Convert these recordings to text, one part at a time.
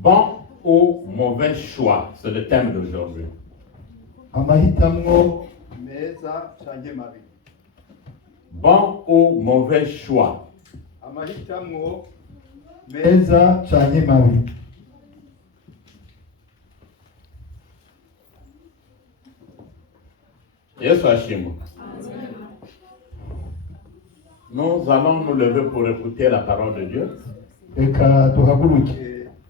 Bon ou mauvais choix, c'est le thème d'aujourd'hui. Amahitamwo meza canke mabi. Bon ou mauvais choix. Amahitamwo meza canke mabi. Yesu ashimwe. Nous allons nous lever pour écouter la parole de Dieu. Reka duhaguruke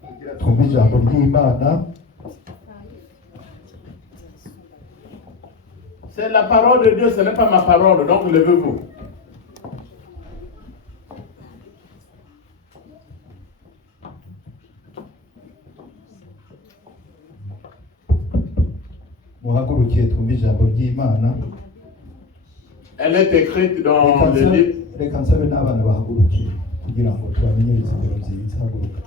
kugira twumve ijambo ry'Imana. C'est la parole de Dieu, ce n'est pas ma parole, donc levez-vous. Muhaguruke twumve ijambo ry'Imana. Elle est écrite dans le livre. Reka nsabe n'abana bahaguruke kugira ngo tubamenyereze indero nziza. Haguruka.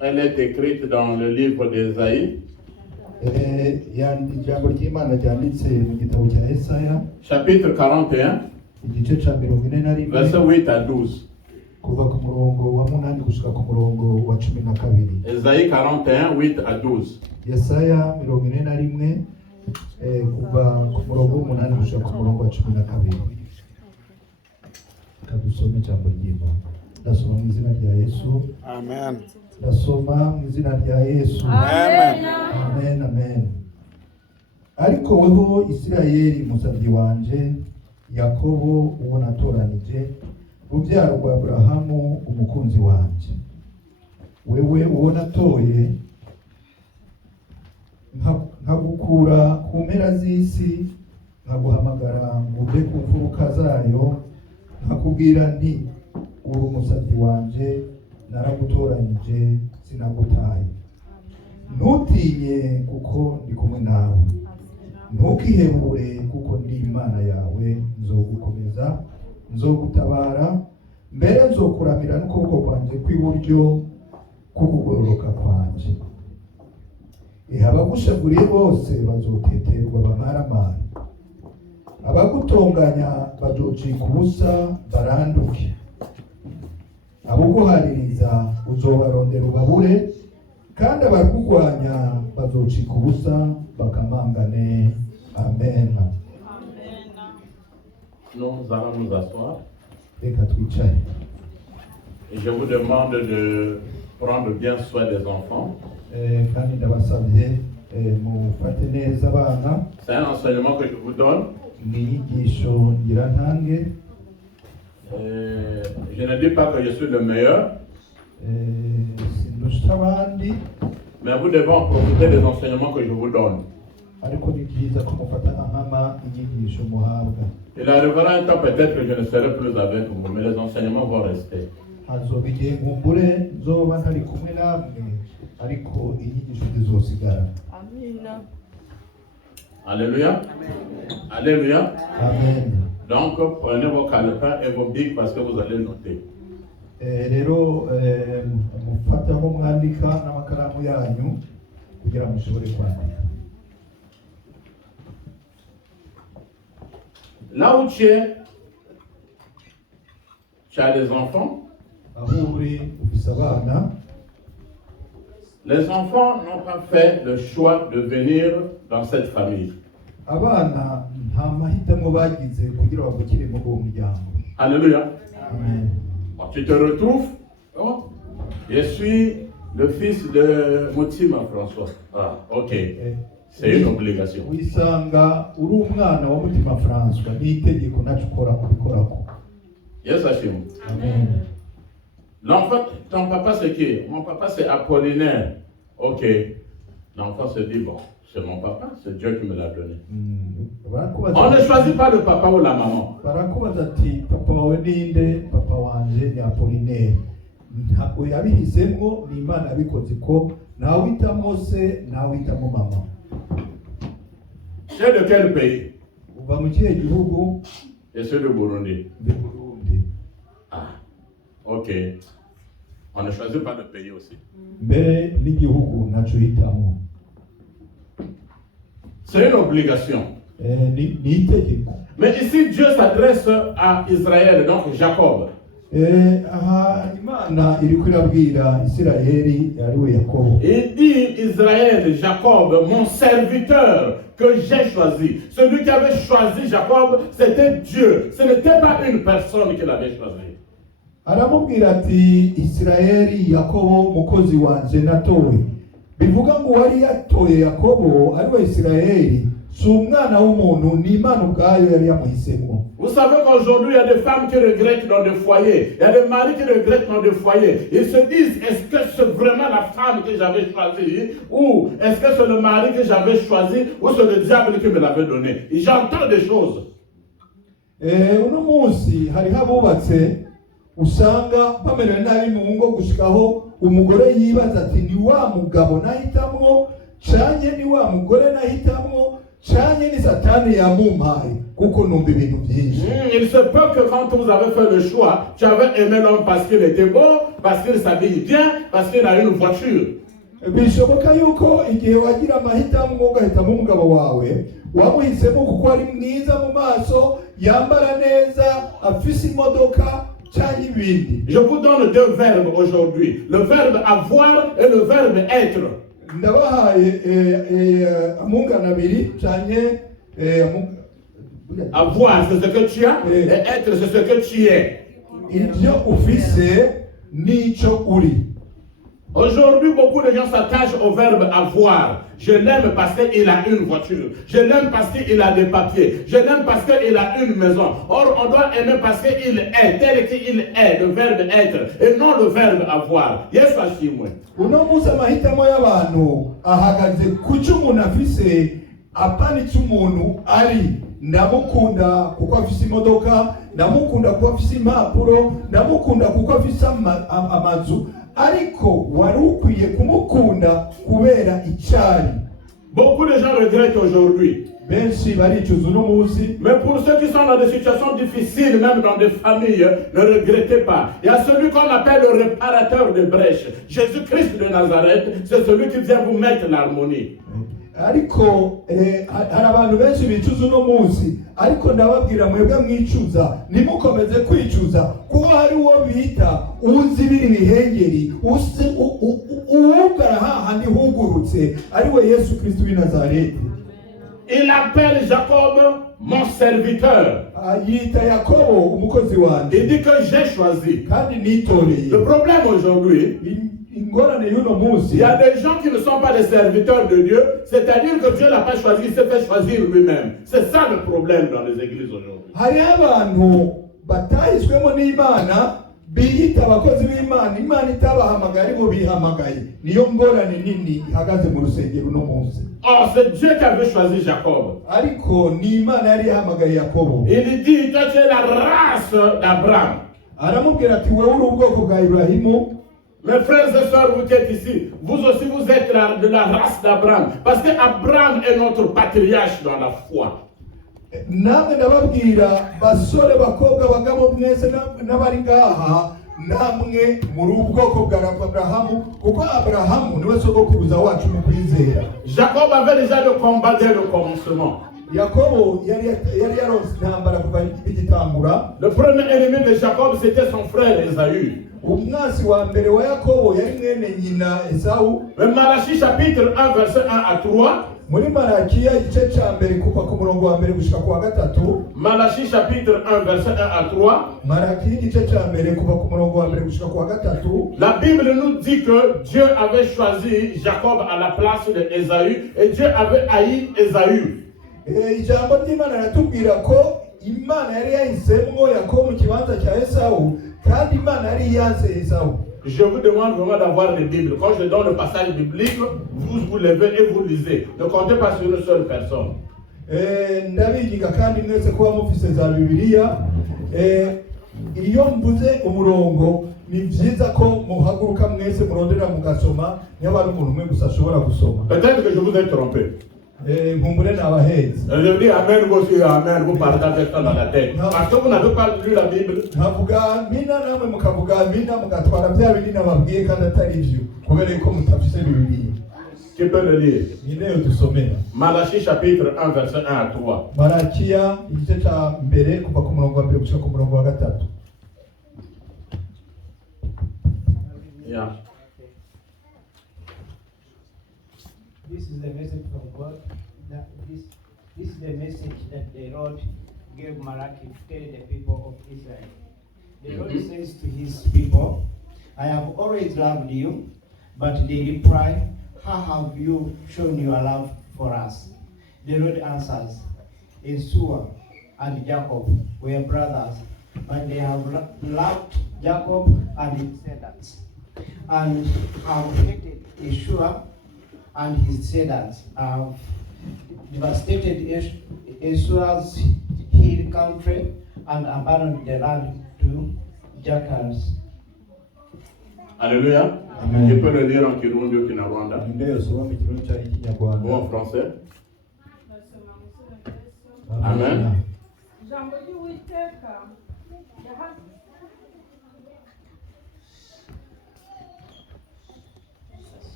Elle est écrite dans le livre d'Ésaïe, Ijambo ry'Imana ryanditse mu gitabo cya Yesaya chapitre 41, igice ca 41 versets 8 à 12. kuva ku murongo wa 8 gushika ku murongo wa 12. Ésaïe 41, 8 à 12. Yesaya 41 kuva ku murongo wa 8 gushika ku murongo wa 12. Kadusome ijambo ry'Imana. Ndasoma mu izina rya Yesu. Amen. Ndasoma mu izina rya Yesu. Amen. Amen, amen. Ariko weho Isirayeli musabyi wanje, Yakobo uwo natoranije, rubyaro rwa Aburahamu umukunzi wanje. Wewe uwo natoye, nkagukura ku mpera z'isi, nkaguhamagara ngo uve ku mfuruka zayo, nkakubwira nti uri umusabyi wanje, naragutoranyije sinagutaye. Ntutinye kuko ndi kumwe nawe, ntukihebure kuko ndi Imana yawe, nzogukomeza, nzogutabara, mbere nzokuramira n'ukuboko kwanje kw'iburyo kukugororoka kwanje. Abagushaguriye bose bazoteterwa bamaramare, abagutonganya bazocika ubusa baranduke. Abuguhaririza uzobarondera ubabure, kandi abarkurwanya bazocika ubusa bakamangane. Amen. Nous allons nous asseoir. Reka twicare. Et je vous demande de prendre bien soin des enfants. Kandi ndabasabye mufate neza abana. C'est un enseignement que je vous donne. Ni inyigisho ngira ntange. Je ne dis pas que je suis le meilleur, Sindusha abandi, mais vous devez en profiter des enseignements que je vous donne. ariko ni byiza ko mufata nkama inyigisho muhabwa. Il arrivera un temps peut-être que je ne serai plus avec vous, mais les enseignements vont rester. Hazoba igihe nkumbure nzoba ntari kumwe namwe, ariko inyigisho zizosigara. Amina. Alléluia. Alléluia. Amen. Donc, prenez vos calepins et vos bics parce que vous allez noter. Rero mufataho mwandika n'amakaramu yanyu kugira mushobore kwandika. Là où tu as des enfants. Aho uri ufise abana, Les enfants n'ont pas fait le choix de venir dans cette famille. abana nta mahitamo bagize kugira bavukire muri uwo muryango. Alléluia. Amen. Tu te retrouves. Oh, je suis le fils de Mutima François. Ah, ok. C'est une obligation. Wisanga uri umwana wa Mutima François, ni itegeko nacu ukora kubikorako. Yes, Hachim. Amen. L'enfant, ton papa c'est qui? Mon papa c'est Apollinaire. Ok. L'enfant se dit, bon, c'est mon papa, c'est Dieu qui me l'a donné. On ne choisit pas le papa ou la maman. Barakubaza ati papa wawe ninde? Papa wanje ni Apollinaire. Ntabwo yabihisemo, ni Imana yabikoze ko nawe hitamo se, nawe hitamo mama. Tu es de quel pays? Uva mu kihe gihugu? Je suis de Burundi. Ndi Burundi. Ah, ok. On ne choisit pas le pays aussi. Mbere n'igihugu naco hitamo. C'est une obligation. Ni itegeko. Mais ici, Dieu s'adresse à Israël, donc Jacob. Imana iri kwirabwira Isirayeli yariwe Yakobo. Il dit Israël, Jacob, mon serviteur que j'ai choisi. Celui qui avait choisi Jacob, c'était Dieu. Ce n'était pas une personne qui l'avait choisi. Aramubwira ati Isirayeli Yakobo mukozi wanje natowe. Bivuga ngo wari yatoye Yakobo ariwe Isirayeli. Vous savez qu'aujourd'hui, il y a des femmes qui regrettent dans des foyers. Il y a des maris qui regrettent dans des foyers. Ils se disent, est-ce que c'est vraiment la femme que j'avais choisie? Ou est-ce que c'est le mari que j'avais choisi? Ou c'est le diable qui me l'avait donné? Et j'entends des choses. Uno munsi hariho abubatse usanga bamerewe nabi mu ngo gushikaho umugore yibaza ati ni wa mugabo nahitamwo canye ni wa mugore nahitamwo canye ni satani yamumpaye kuko numva ibintu byinshi. Il se peut que quand vous avez fait le choix, tu avais aimé l'homme parce qu'il était beau, parce qu'il s'habille bien, parce qu'il a une voiture. Bishoboka yuko igihe wagira amahitamo ugahitamo umugabo wawe wamuhisemo kuko ari mwiza mu maso, yambara neza, afise imodoka cyangwa ibindi. Je vous donne deux verbes aujourd'hui, le verbe avoir et le verbe être. Ndabahaye amungana abiri cyane. Avoir c'est ce que tu as et être c'est ce que tu es. Ibyo ufise nico uri. Aujourd'hui, beaucoup de gens s'attachent au verbe avoir. Je l'aime parce qu'il a une voiture. Je l'aime parce qu'il a des papiers. Je l'aime parce qu'il a une maison. Or, on doit aimer parce qu'il est tel qu'il est, le verbe être, et non le verbe avoir. Yes, ashimwe. Uno musa mahitamo y'abantu ahagaze kuki umuntu afise apana icyo umuntu ari. Ndamukunda kuko afise imodoka, ndamukunda kuko afise impapuro, ndamukunda kuko afise amazu. Ariko wari ukwiye kumukunda kubera icyari. Beaucoup de gens regrettent aujourd'hui. Benshi baricuza uno munsi. Mais pour ceux qui sont dans des situations difficiles, même dans des familles, ne regrettez pas. Il y a celui qu'on appelle le réparateur de brèches. Jésus-Christ de Nazareth, c'est celui qui vient vous mettre l'harmonie. Ariko hari abantu benshi bicuza uno munsi, ariko ndababwira mwebwe mwicuza nimukomeze kwicuza kuko hari uwo bita uzibira ibihengeri uwugara hahandi hugurutse ariwe Yesu Kristo w'i Nazareti. Il appelle Jacob mon serviteur. Yita Yakobo umukozi wanje. Il dit que j'ai choisi. Kandi nitoreye. Le problème aujourd'hui, il y a des gens qui ne sont pas des serviteurs de Dieu, c'est-à-dire que Dieu l'a pas choisi, il s'est fait choisir lui-même. C'est ça le problème dans les églises aujourd'hui. Hari abantu batahiswemo n'Imana biyita abakozi b'Imana, Imana itabahamagaye ngo bihamagaye. Niyo ngorane nini ihagaze mu rusengero no munsi. Oh, c'est Dieu qui avait choisi Jacob. Ariko ni Imana yari yahamagaye Yakobo. Il dit toi tu es la race d'Abraham. Aramubwira ati wewe uri ubwoko bwa Ibrahimu. Mes frères et sœurs, vous qui êtes ici, vous aussi vous êtes de la race d'Abraham. Parce que Abraham est notre patriarche dans la foi. Namwe ndababwira basore bakobwa bagabo mwese n'abari ngaha namwe muri ubwoko bwa Abrahamu kuko Abrahamu niwe sogokuruza wacu mu kwizera. Jacob avait déjà le combat dès le commencement. Yakobo yari yaronse intambara kuva bigitangura. Le premier ennemi de Jacob c'était son frère Esaü. Umwasi wa mbere wa Yakobo yari mwene nyina Esau. Mais Malachie chapitre 1 verset 1 à 3. Muri Malakiya igice cya mbere kuva ku murongo wa mbere gushika ku wa gatatu. Malachie chapitre 1 verset 1 à 3. Malakiya igice cya mbere kuva ku murongo wa mbere gushika ku wa gatatu. La Bible nous dit que Dieu avait choisi Jacob à la place de Esaü et Dieu avait haï Esaü. Ijambo ry'Imana ratubwira ko Imana yari yahisemwo Yakobo mu kibanza cya Esau kandi Imana yari yanse Esau. Je vous demande vraiment d'avoir les Bibles. Quand je donne le passage biblique, vous vous levez et vous lisez. Ne comptez pas sur une seule personne. Ndabiginga kandi mwese kuba mufise za Bibiliya. Iyo mvuze umurongo ni byiza ko muhaguruka mwese murondera mugasoma niba ari umuntu umwe gusa ashobora gusoma. Peut-être que je vous ai trompé. Nkumbure n'abahezi. Je dis amen, vous aussi amen, vous partagez ça dans la tête. Parce que vous n'avez pas lu la Bible. Nkavuga mina namwe mukavuga mina mugatwara bya bindi nababwiye kandi atari byo kubera ko mutafise Bibiliya. Qui peut le lire? Nineyo dusomera. Malachie chapitre 1 verset 1 à 3. Malakiya igice cya mbere kuva ku murongo wa mbere gushika ku murongo wa gatatu. Yeah. This is the message from God. This is the message that the Lord gave Malachi to tell the people of Israel. The Lord says to his people, I have always loved you, but they reply, how have you shown your love for us? The Lord answers, Esau and Jacob were brothers, but they have loved Jacob and his descendants, and have hated Esau and his descendants, have devastated Esau's hill country and abandoned the land to jackals. Alléluia. Amen. Je peux le lire en Kirundi ou Kinyarwanda. Ou en français. Amen.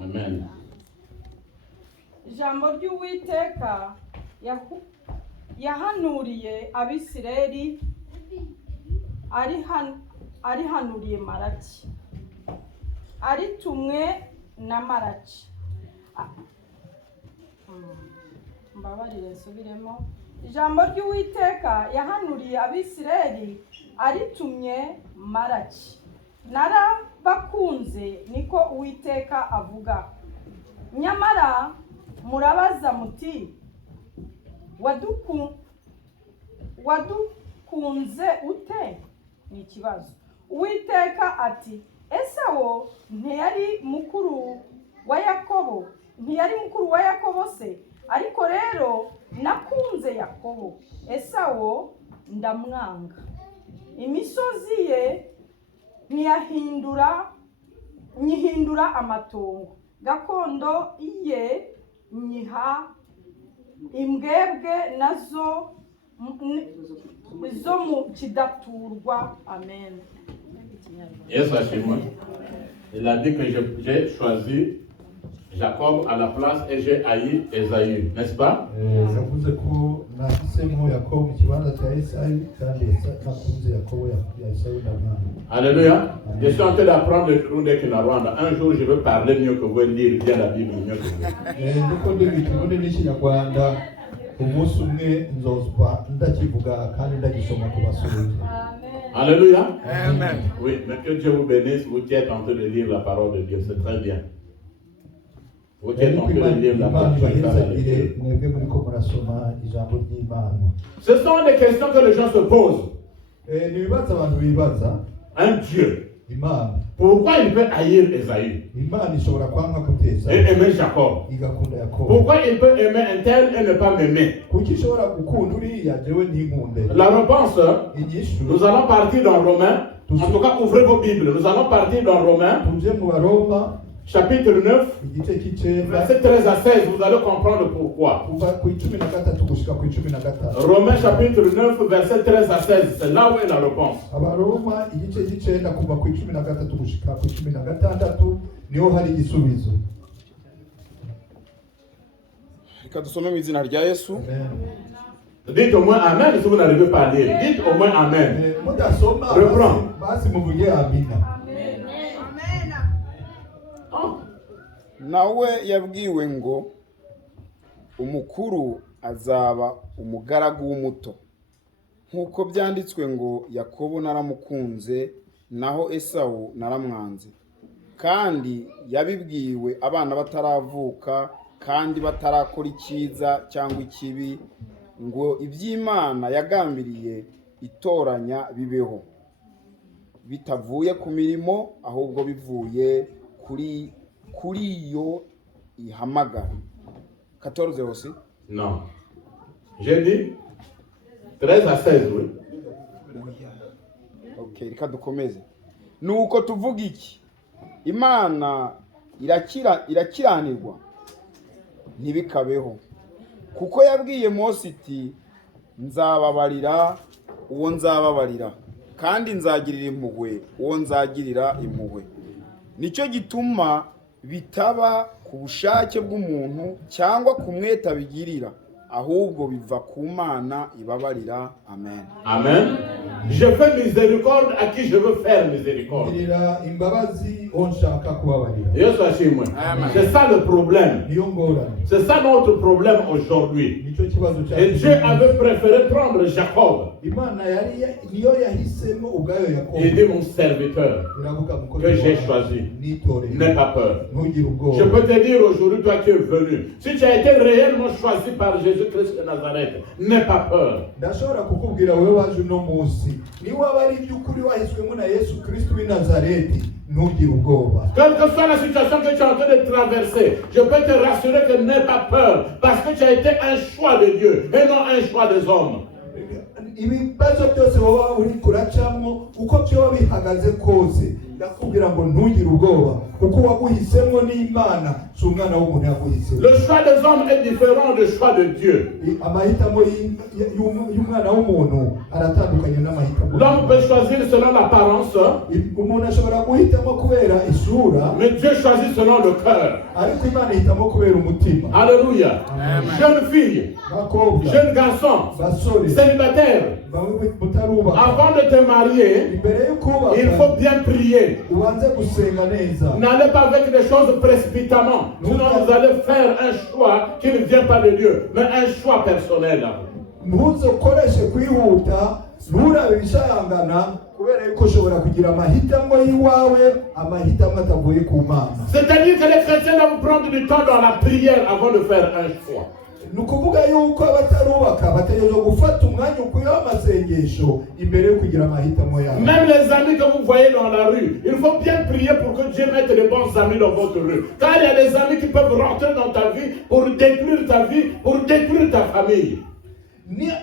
Amen. Ijambo ry'Uwiteka yahanuriye Abisirayeli arihanuriye Malaki, aritumwe na Malaki. Mbabarire nsubiremo. Ijambo ry'Uwiteka yahanuriye Abisirayeli aritumye Malaki. Narabakunze niko Uwiteka avuga. Nyamara murabaza muti wadukunze ute? Ni ikibazo. Uwiteka ati, Esau ntiyari mukuru wa Yakobo se, ariko rero nakunze Yakobo, Esau ndamwanga. Imisozi ye nyihindura amatongo, gakondo iye nyiha imbwebwe nazo zo mu kidaturwa. Amen. Yes, Hashima. Il a dit que j'ai choisi Jacob à la place et j'ai haï Esaü, n'est-ce pas? yavuze ko nahisemo Yakobo mu kibanza cya Esayu kandi nakunze Yakobo ya Esayu ndamwanga. Alléluia. Je suis en train d'apprendre le Kirundi et Kinyarwanda. Un jour, je vais parler mieux que vous et lire bien la Bible mieux que vous. Nuko ndiga Ikirundi n'Ikinyarwanda umunsi umwe nzozwa ndakivuga kandi ndagisoma ku basuhuza. Alléluia. Amen. Oui, mais que Dieu vous bénisse, vous qui êtes en train de lire la parole de Dieu, c'est très bien. Vous qui êtes en train de lire la parole de Dieu. Ce sont des questions que les gens se posent. Un Dieu. Pourquoi il peut haïr Esaü et aimer Jacob? Pourquoi il peut aimer un tel et ne pas m'aimer? La réponse, nous allons partir dans Romains. En tout cas, ouvrez vos Bibles. Nous allons partir dans Romains, chapitre 9, verset 13 à 16. Vous allez comprendre pourquoi. Romains chapitre 9, verset 13 à 16. C'est là où est la réponse. Dites au moins Amen si vous n'arrivez pas à lire. Dites au moins Amen. Reprends. Nawe yabwiwe ngo umukuru azaba umugaragu w'umuto, nk'uko byanditswe ngo Yakobo naramukunze naho Esau naramwanze. Kandi yabibwiwe abana bataravuka kandi batarakora icyiza cyangwa ikibi, ngo iby'Imana yagambiriye itoranya bibeho, bitavuye ku mirimo ahubwo bivuye kuri iyo ihamagara. 14 aussi? Non. J'ai dit 13 à 16, oui. Okay, reka dukomeze. Nuko tuvuga iki? Imana irakiranirwa ntibikabeho. Kuko yabwiye Mose iti, nzababarira uwo nzababarira, kandi nzagirira impuhwe uwo nzagirira impuhwe. Nicyo gituma bitaba ku bushake bw'umuntu cyangwa ku mwete bigirira, ahubwo biva ku Mana ibabarira. Amen. Amen. Je fais miséricorde à qui je veux faire miséricorde. ngirira imbabazi uwo nshaka kubabarira. Yesu ashimwe. Amen. C'est ça le problème. Niyo ngorane. C'est ça notre problème aujourd'hui. Nicyo kibazo Et Dieu avait préféré prendre Jacob. Imana niyo yahisemo ubwayo Yakobo. Il dit mon serviteur Iravuga mukozi que j'ai wawe, choisi. nitoreye. N'aie pas peur. Ntugire ubwoba. Je peux te dire aujourd'hui, toi qui es venu, si tu as été réellement choisi par Jésus-Christ de Nazareth, n'aie pas peur. ndashobora kukubwira wowe waje uno munsi niba waba ari iby'ukuri wahiswemo na Yesu Kristo w'i Nazareti, ntugire ubwoba. Quelle que soit la situation que tu es en train de traverser, je peux te rassurer que n'aie pas peur, parce que tu as été un choix de Dieu et non un choix des hommes. ibibazo byose wowe uri kuracamo uko byoba bihagaze kose, ndakubwira ngo ntugire ubwoba kuko waguhisemo n'Imana, si umwana w'umuntu yaguhisemo. Le choix des hommes est différent du choix de Dieu. Amahitamo y'umwana w'umuntu aratandukanye n'amahitamo. L'homme peut choisir selon l'apparence, umuntu ashobora guhitamo kubera isura, mais Dieu choisit selon le cœur. ariko Imana ihitamo kubera umutima. Alléluia. Jeune fille, bakobwa, jeune garçon, basore, célibataire, bamwe mutarubaka, avant de te marier, imbere yo kubaka il faut bien prier. ubanze gusenga neza. N'allez pas avec des choses précipitamment. Sinon, vous allez faire un choix qui ne vient pas de Dieu, mais un choix personnel. ntuzokoreshe kwihuta, nturabe ibishayangana, kubera yuko ushobora kugira amahitamo y'iwawe, amahitamo atavuye ku Mana. C'est-à-dire que les chrétiens doivent prendre du temps dans la prière avant de faire un choix. ni ukuvuga yuko abatarubaka bategereje gufata umwanya ukwiye w'amasengesho imbere yo kugira amahitamo yabo. Même les amis que vous voyez dans la rue, il faut bien prier pour que Dieu mette les bons amis dans votre rue. Car il y a des amis qui peuvent rentrer dans ta vie pour détruire ta vie, pour détruire ta famille.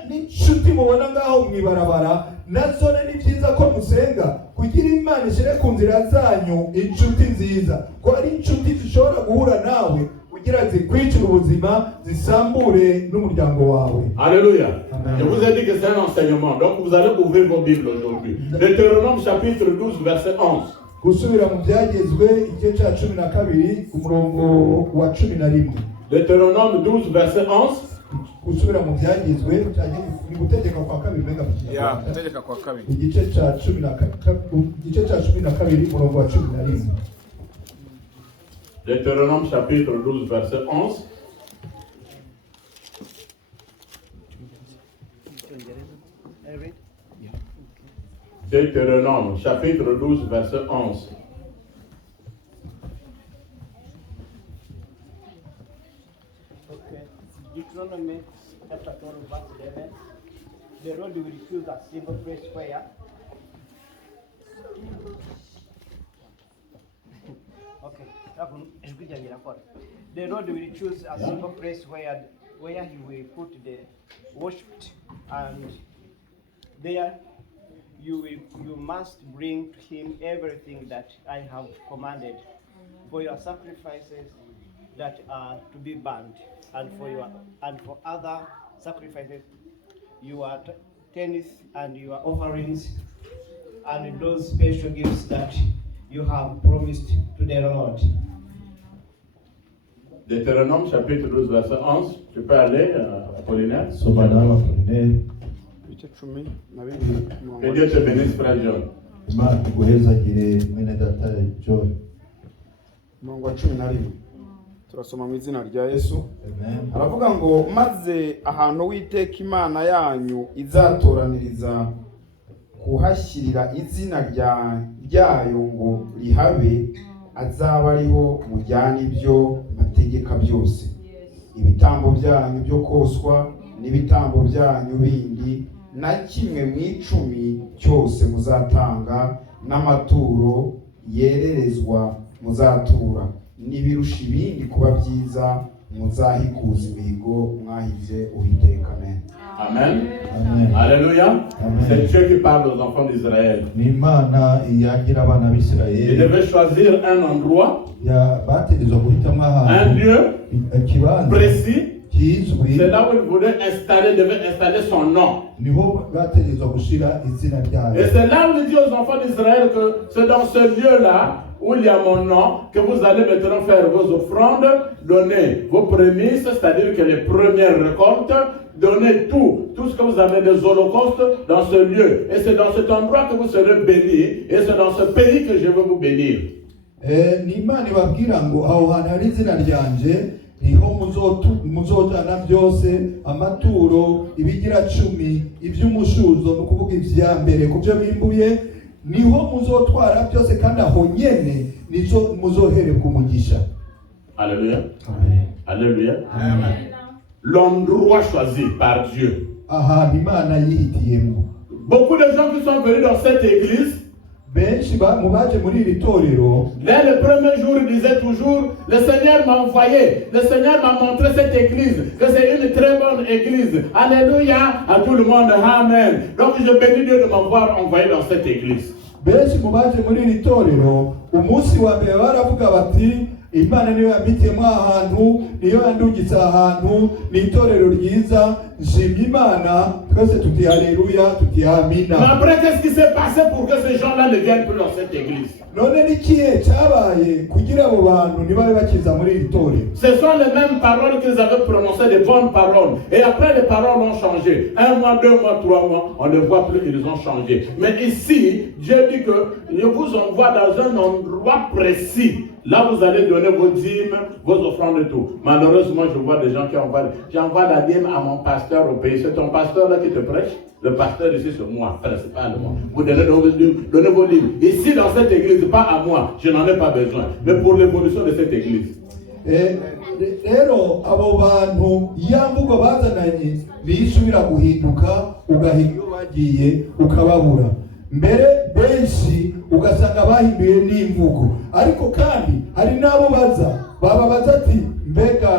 n'inshuti mubona ngaho mwibarabara nazo ni byiza ko musenga kugira Imana ishyire ku nzira zanyu inshuti nziza, ko ari inshuti zishobora guhura nawe kugira zikwicire ubuzima, zisambure n'umuryango wawe. Alléluia. Amen. Je vous ai dit que c'est un enseignement. Donc vous allez ouvrir vos Bibles aujourd'hui. Deutéronome chapitre 12 verset 11. gusubira mu byagezwe igice cya 12 ku murongo wa 11. Deutéronome 12 verset 11. gusubira mu byagezwe ni gutegeka kwa kabiri mbega mu Ya, Kinyarwanda. gutegeka kwa kabiri. igice cya 12 umurongo wa 11. Deutéronome chapitre 12 verset 11. Deutéronome chapitre 12 verset 11. Okay. Deuteronomy chapter 12, verse 11. The Lord will choose a single place where. Okay. The Lord will choose a single place where He will put the worship, and there you must bring to Him everything that I have commanded for your sacrifices that are to be burnt, and for other sacrifices, your tithes and your offerings, and those special gifts that you have promised to the Lord. Deutéronome chapitre 12 verset 11. Tu peux aller, Apollinaire. Sobanama Apollinaire. Ibice 12 umurongo Que wa Dieu te bénisse, frère John. Imana iguhezagire mwene data John. umurongo wa 11. Turasoma mu izina rya Yesu. Amen. Aravuga ngo maze ahantu Uwiteka Imana yanyu izatoraniriza kuhashyirira izina ryayo ngo rihabe, azaba ariho mujyana ibyo mategeka byose, ibitambo byanyu byo koswa n'ibitambo byanyu bindi, na kimwe mu 10 cyose muzatanga, n'amaturo yererezwa muzatura, n'ibirusha ibindi kuba byiza muzahikuza imihigo mwahize Uwiteka. Amen. Amen. Amen. Alléluia. Amen. C'est Dieu qui parle aux enfants d'Israël. Ni Imana yagira abana Ils b'Isirayeli. devaient choisir un endroit, Bategerezwa guhitamo un ahantu lieu ikibanza précis, kizwi c'est là où il voulait devait installer son nom. niho bategerezwa gushira izina Et ryayo. c'est là où il dit aux enfants d'Israël que c'est dans ce lieu-là où il y a mon nom que vous allez maintenant faire vos offrandes, donner vos prémices, c'est-à-dire que les premières récoltes, donner tout ce que vous avez des holocaustes dans ce lieu. Et c'est dans cet endroit que vous serez bénis, et c'est dans ce pays que je vais vous bénir. Ni Imana ibabwira ngo aho hantu hari izina ryanje niho muzojana byose, amaturo, ibigira cumi, iby'umushuzo, ni ukuvuga ivya mbere ku byo bimbuye, niho muzotwara byose, kandi aho nyene nizo muzohererwa umugisha. Alléluia. Amen. Alléluia. Amen. L'endroit choisi par Dieu. Aha Imana yihitiyemo. Beaucoup de gens qui sont venus dans cette église, Benshi mu baje muri iri torero, dès le premier jour, ils disaient toujours, le Seigneur m'a envoyé, le Seigneur m'a montré cette église, que c'est une très bonne église. Alléluia, à tout le monde, amen. Donc je bénis Dieu de m'avoir envoyé dans cette église. benshi mu baje muri iri torero umunsi wa mbere baravuga bati Imana niyo yambitiyemo ahantu, niyo yandungitse ahantu, ni itorero ryiza, nshimye Imana, twese tuti haleluya, tuti Mais amina. après, qu'est-ce qui s'est passé pour que ces gens-là ne viennent plus dans cette église? None ni ikihe cyabaye kugira abo bantu ntibabe bakiza muri iri torero? Ce sont les mêmes paroles qu'ils avaient prononcées, des bonnes paroles. Et après, les paroles ont changé. 1 mois, 2 mois, 3 mois, on ne voit plus, ils ont changé. Mais ici, Dieu dit que je vous envoie dans un endroit précis. Là, vous allez donner vos dîmes, vos offrandes et tout. Malheureusement, je vois des gens qui j'envoie la dîme à mon pasteur au pays. C'est ton pasteur là qui te prêche. Le pasteur ici, c'est moi, principalement. Vous donnez vos dîmes. Ici, dans cette église, pas à moi. Je n'en ai pas besoin. Mais pour l'évolution de cette église. Rero abo bantu ya mvugo bazananye nisubira guhinduka, ugahiga iyo bagiye ukababura. Mbere benshi ugasanga bahinduye n'imvugo, ariko kandi hari n'abo bababaza ati mbega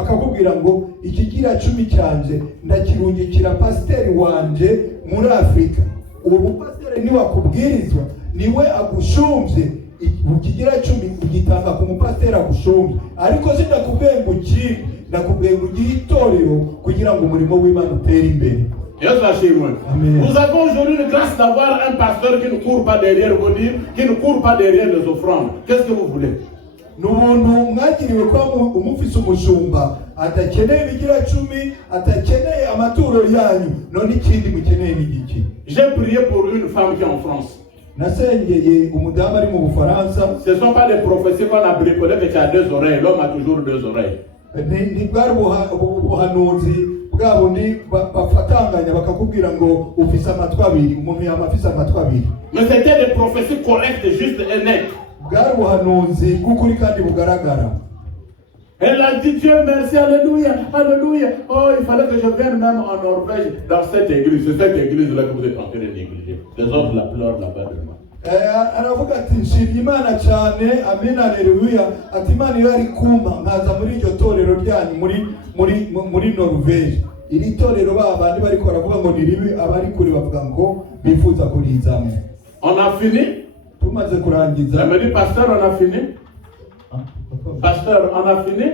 akakubwira ngo ikigira 10 cyanje ndakirungikira pasiteri wanje muri Afrika. Ubu pasiteri niwe akubwirizwa, niwe agushumbye, ukigira 10 ugitanga ku mupasiteri agushumbye, ariko sindakubwiye ngo ukiri, ndakubwiye ngo ugire itorero kugira ngo umurimo w'Imana utere imbere. Dieu soit chez moi. Nous avons aujourd'hui une grâce d'avoir un pasteur qui ne court pas derrière vos livres, qui ne court pas derrière les offrandes. Qu'est-ce que vous voulez? N'umuntu mwagiriwe kwa umufise umushumba atakeneye ibigira 10, atakeneye amaturo yanyu, none ikindi mukeneye n'igiki. J'ai prié pour une femme qui est en France. Nasengeye umudamu ari mu Bufaransa. Ce ne sont pas des prophéties qu'on a bricolées que tu as 2 oreilles. L'homme a toujours 2 oreilles. Ni bwari ubuhanuzi bwabo ni bafatanganya bakakubwira ngo ufise amatwi abiri, umuntu yamafise amatwi abiri. Mais c'était des prophéties correctes, justes et nettes. Bwari ubuhanuzi bw'ukuri kandi bugaragara. Elle a dit Dieu merci, alléluia, alléluia. Oh, il fallait que je vienne même en Norvège dans cette église. C'est cette église-là que vous êtes en train de négliger. Les autres la pleurent là-bas de moi. Aravuga ati nshimye Imana cyane, amina, haleluya, ati Imana iyo ari kumpa nkaza muri iryo torero ryanyu muri Norvège. Iri torero babandi bariko baravuga ngo niribi, abari kure bavuga ngo bifuza kurizamo. On a fini? Tumaze kurangiza. Elle me dit pasteur, on a fini? Pasteur, on a fini?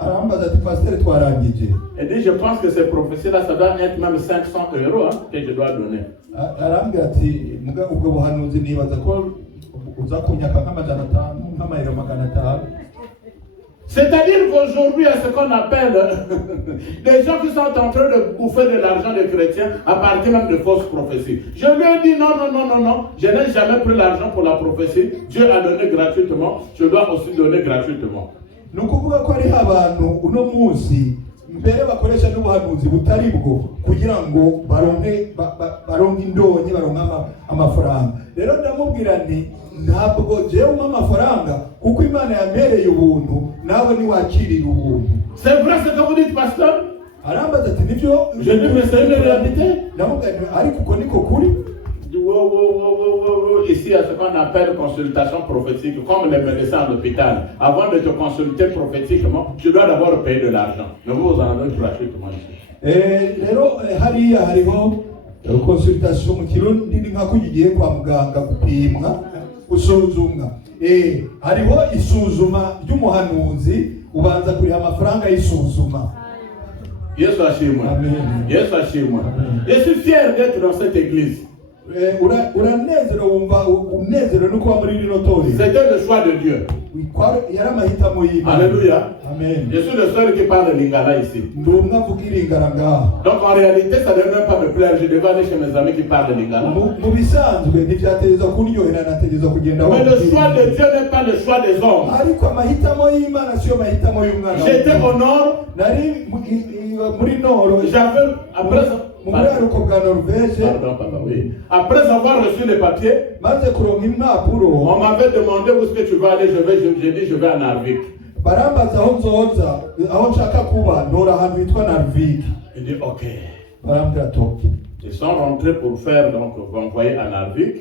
Arambaza ati pasteur twarangije. Elle dit je pense que ces prophéties-là, ça doit être même 500 € que je dois donner. Arambwira ati muga ubwo buhanuzi nibaza ko uza kunyaka nk'amajana 5 nk'amayero 500. C'est-à-dire qu'aujourd'hui, il y a ce qu'on appelle des gens qui sont en train de bouffer de l'argent des chrétiens à partir même de fausses prophéties. Je lui ai dit non, je n'ai jamais pris l'argent pour la prophétie. Dieu a donné gratuitement, je dois aussi donner gratuitement. Nukuvuga ko ari abantu uno munsi mbere bakoresha n'ubuhanuzi butari bwo kugira ngo baronke indonyi, baronke amafaranga. Rero ndamubwira nti ntabwo jewe amafaranga kuko Imana yamereye ubuntu, nawe ni wakirira ubuntu. C'est vrai ce que vous dites, pasteur? Arambaza ati nibyo. Je dis mais c'est une réalité. Ndamubwira ariko uko niko kuri. Ici, il y a ce qu'on appelle consultation prophétique, comme les médecins à l'hôpital. Avant de te consulter prophétiquement, tu dois d'abord payer de l'argent. Mais vous en avez gratuitement ici. Rero hariya hariho consultation mu Kirundi ni nka kugiye kwa muganga gupimwa, gusuzumwa. Hariho isuzuma ry'umuhanuzi, ubanza kuriha amafaranga y'isuzuma. Yesu ashimwe. Amen. Yesu ashimwe. Je suis fier d'être dans cette église. Uranezero wumva unezero nuko wa muri rino tori. C'était le choix de Dieu. Yari amahitamo y'Imana. Alléluia. Amen. Je suis le seul qui parle lingala ici. Ndumva avuga iringara ngaha. Donc en réalité, ça ne devait même pas me plaire. Je devais aller chez mes amis qui parlent lingala. Mu bisanzwe ntivyategeza kunyohera nategeza kugenda Mais le choix de Dieu n'est pas le choix des hommes. ariko amahitamo y'Imana siyo mahitamo y'umwana. J'étais au nord. Nari muri noro. J'avais après Pardon, papa, oui. Après avoir reçu les papiers, on m'avait demandé où est-ce que tu vas aller. J'ai dit je vais à Narvik. Il dit ok. Ils sont rentrés pour faire donc envoyer à Narvik.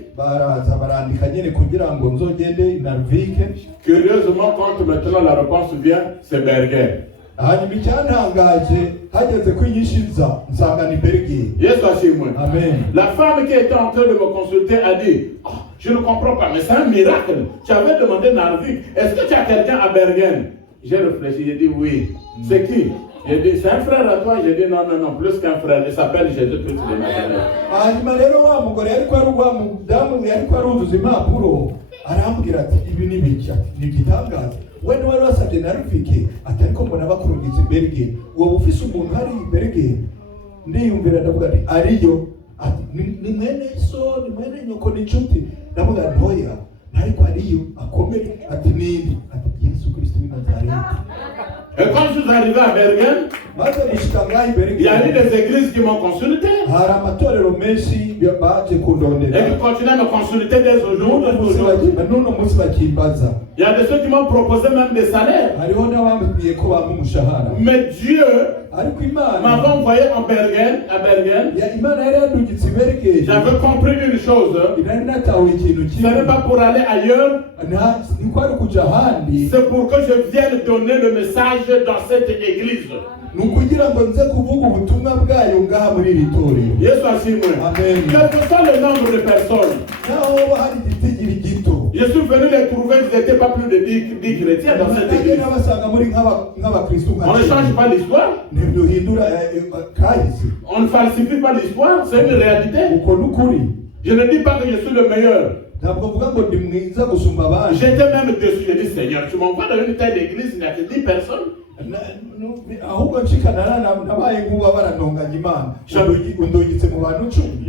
Curieusement, quand maintenant la réponse vient, c'est Bergen. Yes, Amen. La femme qui était en train de me consulter a dit oh, je ne comprends pas, mais c'est un miracle. Tu avais demandé Narvik. Est-ce que tu as quelqu'un à Bergen? J'ai réfléchi, j'ai dit oui. C'est qui? J'ai dit c'est un frère à toi. J'ai dit non, plus qu'un frère. Il s'appelle Jésus-Christ de Nazareth. When wari wasabye Narvik atariko mbona bakurungitse Bergen uwo ufise umuntu hari Bergen ndiyumvira ndavuga ati ariyo ati ni mwene so ni mwene nyoko ni nshuti ndavuga ntoya ariko ariyo akomeye ati nini ati Yesu Kristo w'i Nazareth. Et quand je suis arrivé à Bergen, il y a eu des églises qui m'ont consulté. Et qui continuent à me consulter dès aujourd'hui. Il y a des ceux qui m'ont proposé même des salaires. Mais Dieu m'a envoyé à Bergen. J'avais compris une chose. Ce n'est pas pour aller ailleurs. C'est pour que je vienne donner le message dans cette église. Yesu ashimwe. Quel que soit le nombre de personnes, je suis venu les trouver, ils n'étaient pas plus de 10 chrétiens dans cette église. On ne change pas l'histoire. On ne falsifie pas l'histoire, c'est une réalité. Je ne dis pas que je suis le meilleur. J'étais même dessus, je dis Seigneur, tu m'envoies dans une telle église, il n'y a que 10 personnes.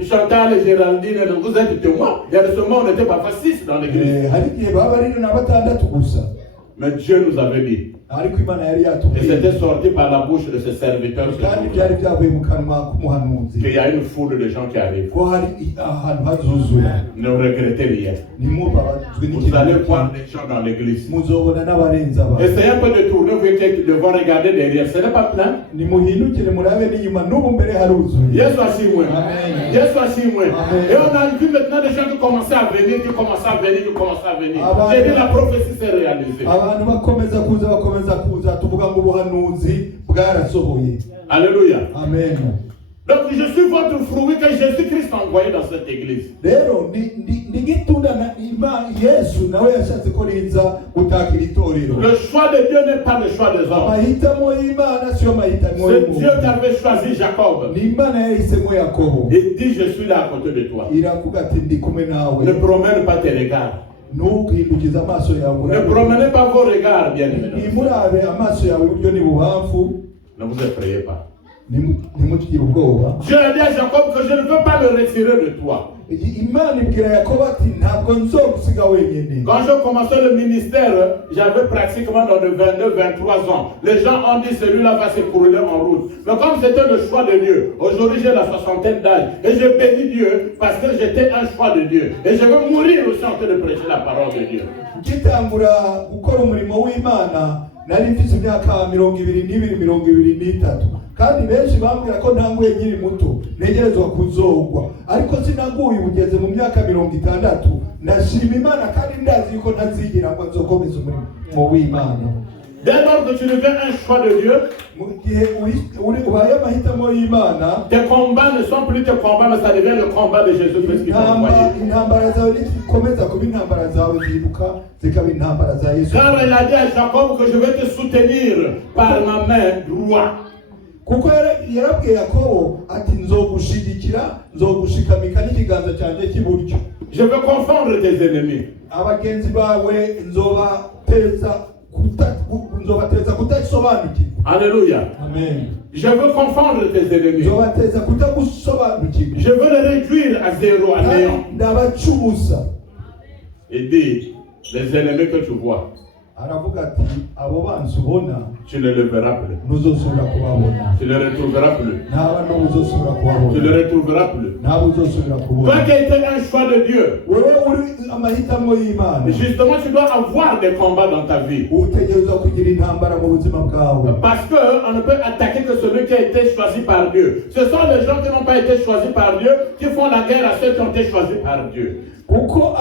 Chantal et Géraldine, vous êtes témoins. Il y a de ce moment, on n'était pas facile dans l'église. Mais Dieu nous avait dit. Et c'était sorti par la bouche de ses serviteurs qu'il y a une foule de gens qui arrivent. Ne regrettez rien. Vous allez voir des gens dans l'église. Essayez un peu de tourner, vous voyez qu'ils devront regarder derrière. Ce n'est pas plein. Yes, Yes, et on a vu maintenant des gens qui commençaient à venir, J'ai dit la prophétie s'est réalisée. Alléluia. Amen. Donc je suis votre fruit que Jésus-Christ a envoyé dans cette église. Le choix de Dieu n'est pas le choix des hommes. C'est Dieu qui avait choisi Jacob. Il dit je suis là à côté de toi. Ne promène pas tes regards. Ne promenez pas vos regards, bien aimés. Ne vous effrayez pas. Dieu a dit à Jacob que je ne veux pas le retirer de toi. Quand j'ai commencé le ministère, j'avais pratiquement dans de 22-23 ans. Les gens ont dit celui-là va s'écrouler en route. Mais comme c'était le choix de Dieu, aujourd'hui j'ai la soixantaine d'âge et je bénis Dieu parce que j'étais un choix de Dieu. Et je veux mourir aussi en train de prêcher la parole de Dieu. Nari mfise imyaka 22-23 kandi benshi bambwira ko ntanguye nkiri muto negerezwa kuzogwa ariko sinaguye ugeze mu myaka 60 ndashima Imana kandi ndazi yuko ntazigira ngo nzokomeza umurimo w'Imana. Dès lors que tu deviens un choix de Dieu, mu gihe ubaye amahitamo y'Imana, tes combats ne sont plus tes combats, mais ça devient le combat de Jésus-Christ qui t'a envoyé. intambara zawe nizikomeza kuba intambara zawe zibuka zikaba intambara za Yesu. Car il a dit à Jacob que je vais te soutenir par ma main droite. Kuko yarabwiye Yakobo ati nzogushigikira nzogushikamika n'ikiganza cyanjye cy'iburyo. Je veux confondre tes ennemis. Abagenzi bawe nzobateza kutasobanukirwa. Alléluia. Amen. Je veux confondre tes ennemis. Nzobateza kutagusobanukirwa. Je veux les réduire à zéro, à néant. Ndabacuruza. Et dit, les ennemis que tu vois, Aravuga ati abo banzi ubona tu ne les verras plus. ntuzosubira kubabona. Tu ne les retrouveras plus. Naba ntuzosubira Tu ne kubabona. les retrouveras plus. Naba uzosubira Toi kubona. qui as été un choix de Dieu, Wewe uri amahitamo y'Imana. justement, tu dois avoir des combats dans ta vie. Utegereza kugira intambara mu buzima bwawe. Parce qu'on ne peut attaquer que celui qui a été choisi par Dieu. Ce sont les gens qui n'ont pas été choisis par Dieu qui font la guerre à ceux qui ont été choisis par Dieu. Kuko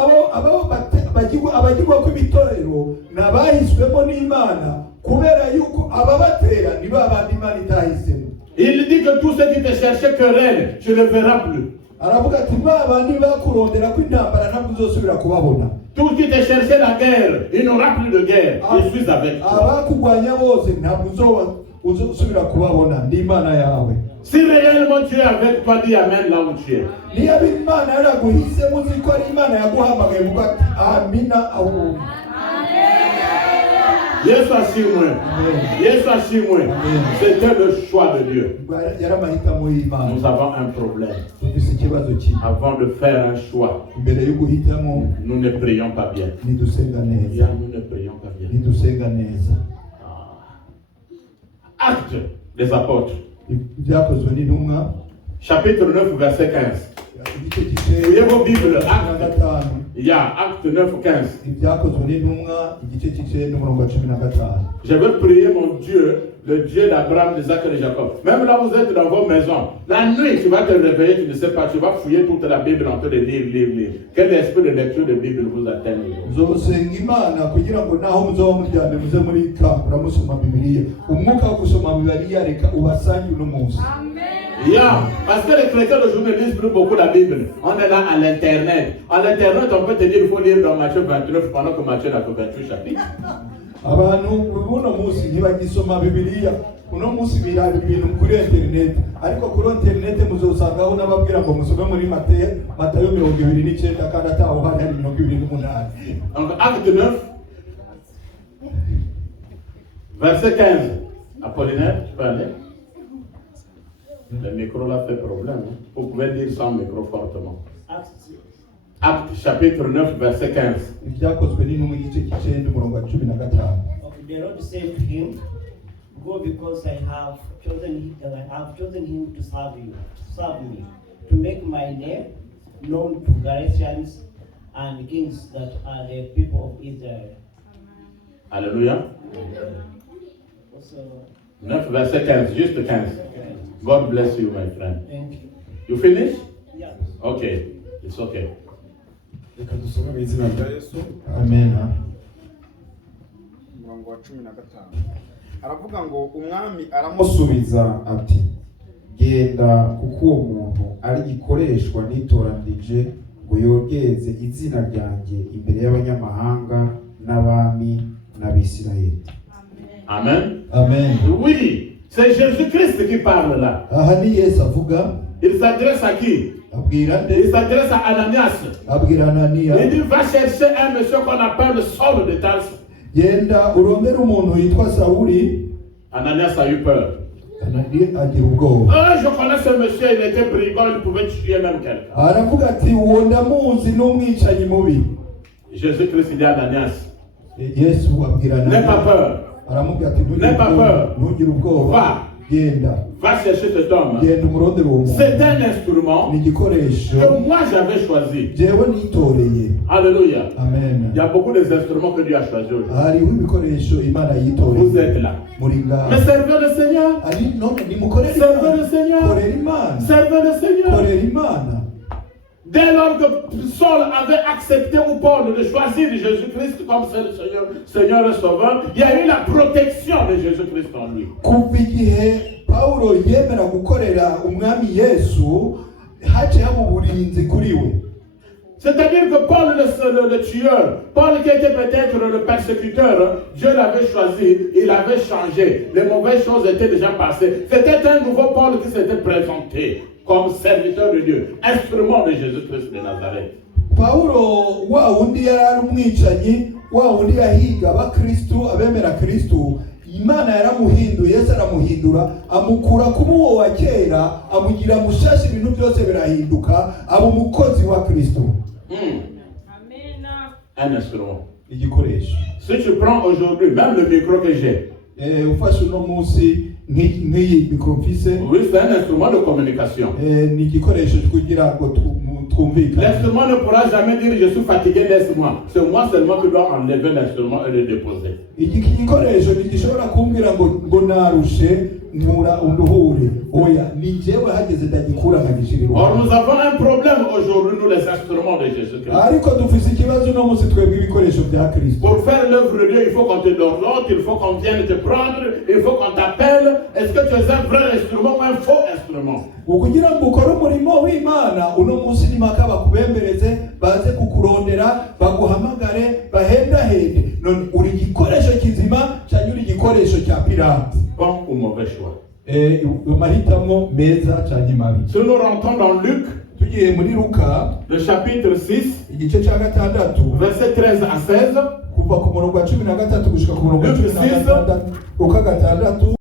abagirwa kw'ibitorero nabahiswemo n'Imana kubera yuko ababatera nibo abandi Imana itahisemo. Il dit que tous ceux qui te cherchaient querelle, tu ne verras plus. Aravuga ati babandi bakurondera ko intambara ntabwo uzosubira kubabona. Tous qui te cherchaient la guerre, il n'y aura plus de guerre. Je suis avec toi. Abakugwanya bose ntabwo uzosubira kubabona n'Imana yawe. Si réellement tu es avec toi, dis Amen là où tu es. Niba Imana yaraguhisemo uzi ko ari Imana yaguhamagaye vuga ati amina aho. Yesu ashimwe. Yesu ashimwe. C'était le choix de Dieu. Yari amahitamo y'Imana. Nous avons un problème. Dufise ikibazo kimwe. Avant de faire un choix, Imbere yo guhitamo nous ne prions pas bien. nidusenga neza. Nous ne prions pas bien. Nidusenga neza. Actes des apôtres, Ibyakozwe n'intumwa chapitre 9, verset 15. igice cy'icenda Fouillez vos Bibles, na Actes. gatanu. Il y a Acte 9, 15. Ibyakozwe n'intumwa igice cy'icenda umurongo wa 15. Je veux prier mon Dieu, le Dieu d'Abraham, d'Isaac et de Jacob. Même là, vous êtes dans vos maisons. La nuit, tu vas te réveiller, tu ne sais pas, tu vas fouiller toute la Bible en train de lire. Quel esprit de lecture de Bible vous atteigne? Nzosenga Imana kugira ngo naho muzoba muryamye muze muri kangura musoma Bibiliya. Umwuka wo gusoma Bibiliya reka ubasange uno munsi. Yeah, parce que les chrétiens d'aujourd'hui ne lisent plus beaucoup la Bible. On est là à l'internet. À l'internet, on peut te dire qu'il faut lire dans Matthieu 29 pendant que Matthieu n'a que 28 chapitres. Abantu buno munsi ntibagisoma Bibiliya. Uno munsi biraba ibintu kuri internet. Ariko kuri internet muzosangaho n'ababwira ngo musome muri Matayo 29 kandi ataho hari 28. Donc acte 9, verset 15. Apollinaire, tu peux aller? Le micro là fait problème. Hein? Vous pouvez dire sans micro fortement. Acte chapitre 9, verset 15. Ibyakozwe n'intumwa igice cy'icenda umurongo wa 15. Okay, the Lord said to him, "Go, because I have chosen him to serve me, to make my name known to Galatians and kings that are the people of Israel." Alléluia. Also, 9, verset 15, juste 15. God bless you, my friend. thank you. You finish? Yeah. Okay, it's okay. Reka dusome mu izina rya Yesu. Amen. Umurongo wa 15. Aravuga ngo umwami aramusubiza ati genda kuko uwo muntu ari gikoreshwa nitoranirije ngo yogeze izina ryanjye imbere y'abanyamahanga n'abami n'Abisirayeli. Amen. Amen. Oui, c'est Jésus-Christ qui parle là. Aha ni Yesu avuga. Il s'adresse à qui? Abwira Il nde? s'adresse à Ananias. Abwira Ananiya. Il dit va chercher un monsieur qu'on appelle Saul de Tarse. Genda urondere umuntu yitwa Sawuli. Ananias a eu peur. Ananiya agira ubwoba. Je connais ce monsieur, il était brigand, il pouvait tuer même quelqu'un. Aravuga ati uwo ndamuzi n'umwicanyi mubi. Jésus-Christ dit à Ananias, Yesu abwira n'aie pas Ananiya. peur. Aramubwira ati N'aie pas peur. ntugire ubwoba. Va. Genda. Va chercher cet homme. Genda umurondere uwo muntu. C'est un instrument Ni igikoresho que moi j'avais choisi. jewe nitoreye. Alléluia. Amen. Il y a beaucoup d'instruments que Dieu a choisis aujourd'hui. Hariho ibikoresho Imana yitoreye. Vous êtes là. Muri ngaha. Mais servez le Seigneur. Ari none nimukorere Servez Imana. le Seigneur. Korera Imana. Servez le Seigneur. Korera Imana. Dès lors que Saul avait accepté ou Paul de choisir Jésus-Christ comme Seigneur et Sauveur, il y a eu la protection de Jésus-Christ en lui. kuva igihe Pawulo yemera gukorera umwami Yesu haciye haba uburinzi kuri we. C'est-à-dire que Paul le tueur, Paul qui était peut-être le persécuteur, Dieu l'avait choisi, il avait changé, les mauvaises choses étaient déjà passées. C'était un nouveau Paul qui s'était présenté comme serviteur de Dieu, instrument de Jésus-Christ de Nazareth. Pawulo wa wundi yari ari umwicanyi, wa wundi yahiga abakristu abemera Kristu, Imana yaramuhinduye, Yesu aramuhindura, amukura kuba uwo wa kera, amugira mushasha, ibintu byose birahinduka, aba umukozi wa Kristo. Amen. Un instrument. Igikoresho. Si tu prends aujourd'hui, même le micro que j'ai, Ufashe uno munsi nk'iyi mikrofise, oui, c'est un instrument de communication. ni igikoresho kugira ngo twumvikane. L'instrument ne pourra jamais dire je suis fatigué, laisse-moi. C'est moi seulement qui dois enlever l'instrument et le déposer. Iki gikoresho ntigishobora kumbwira ngo narushe nkura unduhure. Oya, ni jewe hageze ndagikura nkagishirira. Or nous avons un problème aujourd'hui, nous les instruments de Jésus-Christ. Ariko dufise ikibazo no munsi twebwe ibikoresho bya Kristo. Pour faire l'œuvre de Dieu, il faut qu'on te l'ordonne, il faut qu'on vienne te prendre, il faut qu'on t'appelle. Est-ce que tu es un vrai instrument ou un faux instrument? Ukugira ngo ukore umurimo w'Imana, uno munsi nimaka bakubembereze, baze kukurondera, baguhamagare, bahendahende. None uri igikoresho kizima cyangwa uri igikoresho cya pirate? Bon ou mauvais choix? Mahitamo meza cyangwa mabi. Si nous rentrons dans Luc, Tugiye muri Luka, le chapitre 6, igice cya gatandatu, verset 13 à 16, kuva ku murongo wa 13 gushika ku murongo wa Luke 16, Luka gatandatu